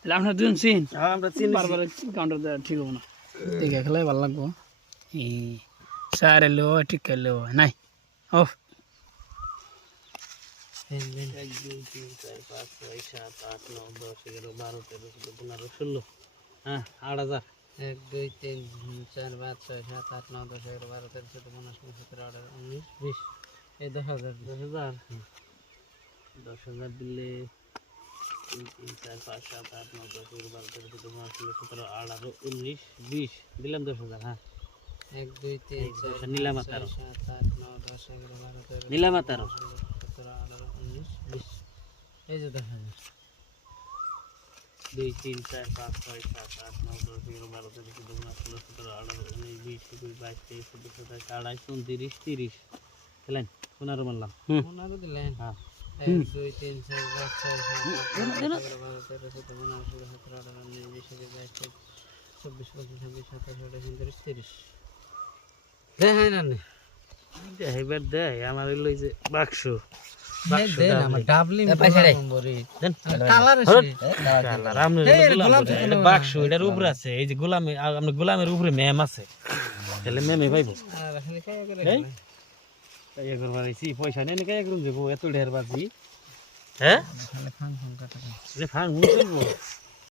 তাহলে আপনার দুজন চিন হ্যাঁ আমরা চিনি বারবার কাউন্টার দেওয়া ঠিক হবো না দেখে খেলাই ভালো লাগবো এই 4 এলো ঠিক এলো নাই ও 1 2 3 4 5 6 7 8 9 10 11 12 13 14 15 16 হ্যাঁ 8000 1 2 3 4 5 6 7 8 9 10 11 12 13 14 15 16 17 18 19 20 এই 10000 10000 দিলে 3 4 5 7 8 9 10 11 12 13 14 15 16 17 18 19 20 দিলাম 10000 হ্যাঁ 1 2 3 4 নিলাম 7 8 9 10 11 12 13 নিলাম 17 18 19 20 এই যে 10000 2 3 4 5 6 7 8 9 10 11 12 13 14 15 16 17 18 19 20 21 22 23 24 25 28 29 30 খেলেন 15 মারলাম 15 দিলেন হ্যাঁ 1 2 3 4 5 6 7 8 9 10 11 12 13 14 15 16 17 18 19 20 21 22 24 25 26 27 28 29 30 দেখেন না দেখাইবার দেয় আমার লই যে বাক্স দেন আমার ডাবলি নম্বরে দেন কালার আছে কালার আমনে বাক্স এটার উপরে আছে এই যে গোলামে আমরা গোলামের উপরে ম্যাম আছে তাহলে ম্যামে পাইবো আর খালি কাই করে তাই একবার বাড়াইছি পয়সা নেই কাই করুম দেবো এত ঢের বাজি হ্যাঁ খালি ফাং ফাং কাটা রে ফাং মুছবো